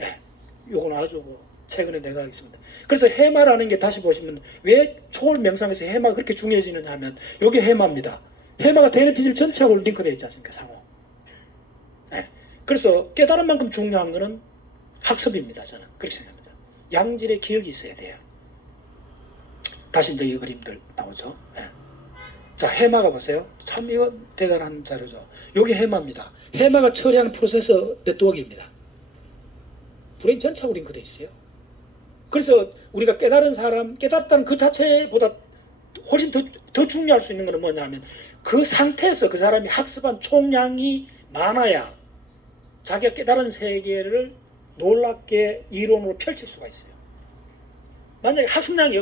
예, 요건 아주 최근에 내가 하겠습니다. 그래서 해마라는 게 다시 보시면 왜 초월 명상에서 해마가 그렇게 중요해지느냐 하면 요게 해마입니다. 해마가 대뇌피질 전체하고 링크되어 있지 않습니까? 상호. 예, 그래서 깨달은 만큼 중요한 거는 학습입니다. 저는 그렇게 생각합니다. 양질의 기억이 있어야 돼요. 다시 이제 이 그림들 나오죠. 예. 자, 해마가 보세요. 참 이거 대단한 자료죠. 요게 해마입니다. 해마가 처리하는 프로세서 네트워크입니다. 브레인 전체하고 링크되어 있어요. 그래서 우리가 깨달은 사람, 깨달았다는 그 자체보다 훨씬 더 중요할 수 있는 것은 뭐냐면 그 상태에서 그 사람이 학습한 총량이 많아야 자기가 깨달은 세계를 놀랍게 이론으로 펼칠 수가 있어요. 만약에 학습량이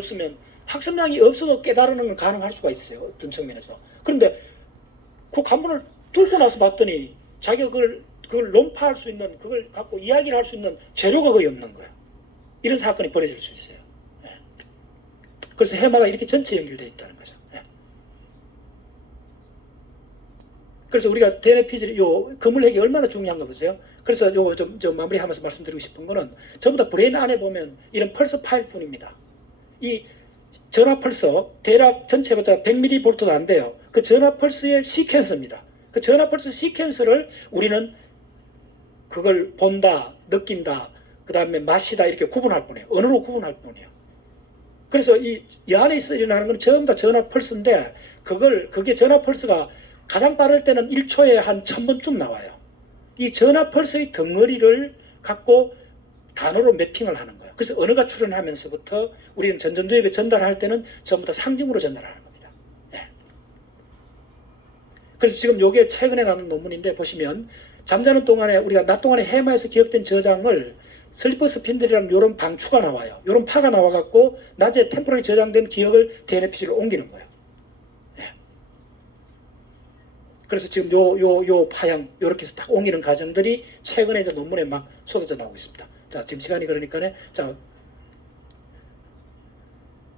없어도 깨달는 건 가능할 수가 있어요. 어떤 측면에서. 그런데 그 관문을 뚫고 나서 봤더니 자기가 그걸 논파할 수 있는, 그걸 갖고 이야기를 할 수 있는 재료가 거의 없는 거예요. 이런 사건이 벌어질 수 있어요. 예. 그래서 해마가 이렇게 전체 연결되어 있다는 거죠. 예. 그래서 우리가 대뇌피질, 요 거물핵이 얼마나 중요한가 보세요. 그래서 요거 좀 마무리하면서 말씀드리고 싶은 거는 전부 다 브레인 안에 보면 이런 펄스 파일 뿐입니다. 이 전화 펄스, 대략 전체보다 100mV도 안 돼요. 그 전화 펄스의 시퀀서입니다. 그 전화 펄스 시퀀서를 우리는 그걸 본다, 느낀다, 그 다음에 마시다 이렇게 구분할 뿐이에요. 언어로 구분할 뿐이에요. 그래서 이 안에 일어나는 건 전부 다 전화 펄스인데 그게 전화 펄스가 가장 빠를 때는 1초에 한 1000번쯤 나와요. 이 전화 펄스의 덩어리를 갖고 단어로 매핑을 하는 거예요. 그래서 언어가 출현하면서부터 우리는 전전두엽에 전달할 때는 전부 다 상징으로 전달하는 겁니다. 네. 그래서 지금 이게 최근에 나온 논문인데 보시면 잠자는 동안에 우리가 낮 동안에 해마에서 기억된 저장을 슬리퍼 스핀들이라는 이런 방추가 나와요. 이런 파가 나와갖고 낮에 템포럴리 저장된 기억을 DNAPG로 옮기는 거예요. 네. 그래서 지금 요 파형 요렇게 해서 딱 옮기는 과정들이 최근에 이제 논문에 막 쏟아져 나오고 있습니다. 자, 지금 시간이 그러니까 자,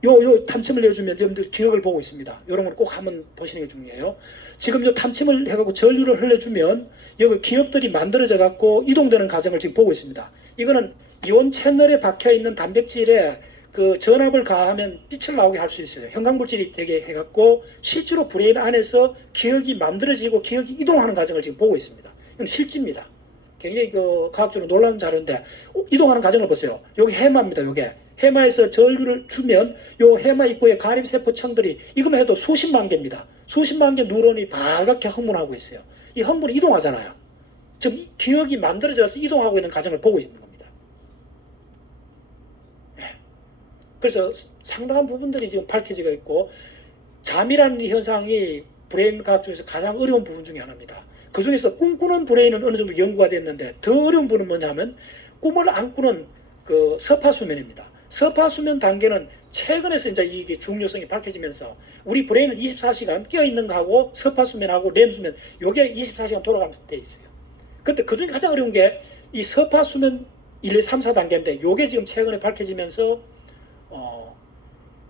요 탐침을 해주면 여러분들 기억을 보고 있습니다. 이런 걸 꼭 한번 보시는 게 중요해요. 지금 요 탐침을 해갖고 전류를 흘려주면 여기 기억들이 만들어져 갖고 이동되는 과정을 지금 보고 있습니다. 이거는 이온 채널에 박혀 있는 단백질에 그 전압을 가하면 빛을 나오게 할 수 있어요. 형광물질이 되게 해갖고 실제로 브레인 안에서 기억이 만들어지고 기억이 이동하는 과정을 지금 보고 있습니다. 이건 실제입니다. 굉장히 그 과학적으로 놀라운 자료인데 이동하는 과정을 보세요. 여기 해마입니다. 요게 해마에서 전류를 주면 요 해마 입구에 가림세포층들이 이거만 해도 수십만 개입니다. 수십만 개 뉴런이 발갛게 흥분하고 있어요. 이 흥분이 이동하잖아요. 지금 기억이 만들어져서 이동하고 있는 과정을 보고 있는 겁니다. 그래서 상당한 부분들이 지금 밝혀지고 있고 잠이라는 현상이 브레인 과학 중에서 가장 어려운 부분 중에 하나입니다. 그 중에서 꿈꾸는 브레인은 어느 정도 연구가 됐는데 더 어려운 부분은 뭐냐면 꿈을 안 꾸는 그 서파수면입니다. 서파수면 단계는 최근에서 이제 이게 중요성이 밝혀지면서 우리 브레인은 24시간 깨어있는 거하고 서파수면하고 렘수면 요게 24시간 돌아가면서 돼 있어요. 근데 그 중에 가장 어려운 게 이 서파수면 1, 2, 3, 4단계인데 요게 지금 최근에 밝혀지면서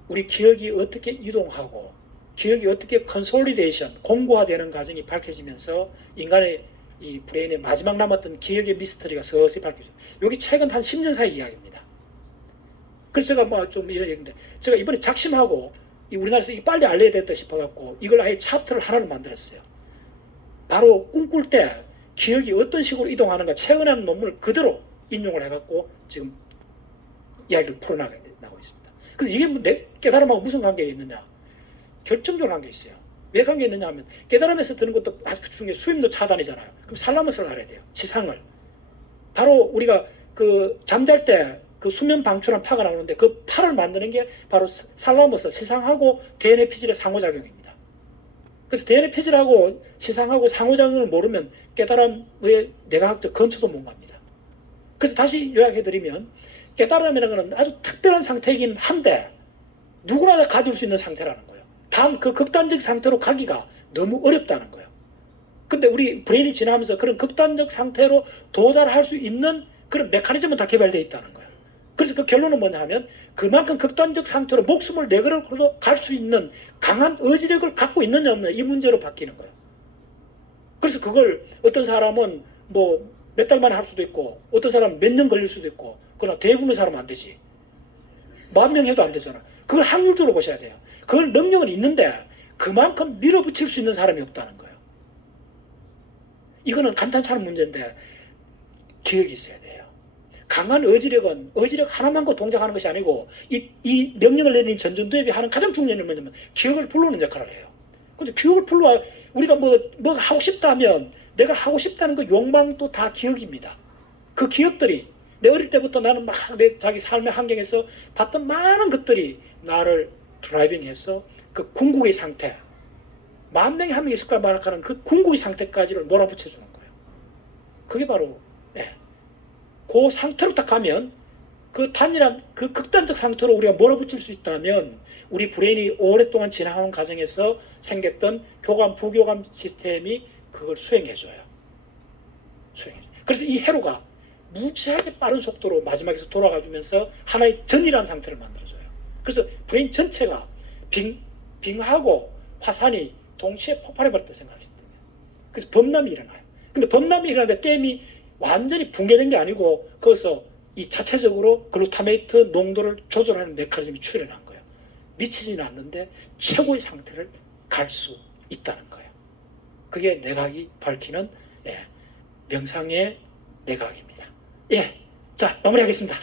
우리 기억이 어떻게 이동하고 기억이 어떻게 컨솔리데이션, 공고화되는 과정이 밝혀지면서 인간의 이 브레인의 마지막 남았던 기억의 미스터리가 서서히 밝혀져요. 여기 최근 한 10년 사이 이야기입니다. 그래서 제가 뭐 좀 이런 얘기인데 제가 이번에 작심하고 우리나라에서 이 빨리 알려야 되겠다 싶어갖고 이걸 아예 차트를 하나를 만들었어요. 바로 꿈꿀 때 기억이 어떤 식으로 이동하는가 최근에 한 논문을 그대로 인용을 해갖고 지금 이야기를 풀어나가고 있습니다. 그래서 이게 내 깨달음하고 무슨 관계가 있느냐? 결정적으로 관계 있어요. 왜 관계 있느냐 하면 깨달음에서 드는 것도 아주 중에 수입도 차단이잖아요. 그럼 살라머스를 알아야 돼요. 지상을. 바로 우리가 그 잠잘 때 그 수면 방출한 파가 나오는데 그 파를 만드는 게 바로 살라머스, 시상하고 DNA 피질의 상호작용입니다. 그래서 DNA 피질하고 시상하고 상호작용을 모르면 깨달음의 내과학적 근처도 못 갑니다. 그래서 다시 요약해드리면 깨달음이라는 것은 아주 특별한 상태이긴 한데 누구나 다 가질 수 있는 상태라는 거예요. 단 그 극단적 상태로 가기가 너무 어렵다는 거예요. 근데 우리 브레인이 지나면서 그런 극단적 상태로 도달할 수 있는 그런 메커니즘은 다 개발되어 있다는 거예요. 그래서 그 결론은 뭐냐 하면 그만큼 극단적 상태로 목숨을 내걸어도 갈 수 있는 강한 의지력을 갖고 있느냐 없느냐 이 문제로 바뀌는 거예요. 그래서 그걸 어떤 사람은 뭐 몇 달 만에 할 수도 있고 어떤 사람은 몇 년 걸릴 수도 있고 그러나 대부분의 사람은 안 되지. 10,000명 해도 안 되잖아. 그걸 확률적으로 보셔야 돼요. 그걸 능력은 있는데 그만큼 밀어붙일 수 있는 사람이 없다는 거예요. 이거는 간단치 않은 문제인데 기억이 있어야 돼요. 강한 의지력은 의지력 하나만 고 동작하는 것이 아니고 이 명령을 내리는 전전도협이 하는 가장 중요한 건 뭐냐면 기억을 불러오는 역할을 해요. 근데 기억을 불러와 우리가 뭐 하고 싶다 하면 내가 하고 싶다는 그 욕망도 다 기억입니다. 그 기억들이 내 어릴 때부터 나는 막 내 자기 삶의 환경에서 봤던 많은 것들이 나를 드라이빙해서 그 궁극의 상태 10,000명이 한 명 있을 거야 말하는 그 궁극의 상태까지를 몰아붙여 주는 거예요. 그게 바로 그 상태로 딱 가면 그 단일한 그 극단적 상태로 우리가 몰아붙일 수 있다면 우리 브레인이 오랫동안 지나온 과정에서 생겼던 교감 부교감 시스템이 그걸 수행해줘요. 그래서 이 회로가 무지하게 빠른 속도로 마지막에서 돌아가주면서 하나의 전이라는 상태를 만들어줘요. 그래서 브레인 전체가 빙하고 화산이 동시에 폭발해버렸다 생각하시면 돼요. 그래서 범람이 일어나요. 근데 범람이 일어나는데 댐이 완전히 붕괴된 게 아니고 거기서 이 자체적으로 글루타메이트 농도를 조절하는 메커니즘이 출현한 거예요. 미치지는 않는데 최고의 상태를 갈 수 있다는 거예요. 그게 내각이 밝히는 명상의 내각입니다. 자, 마무리하겠습니다.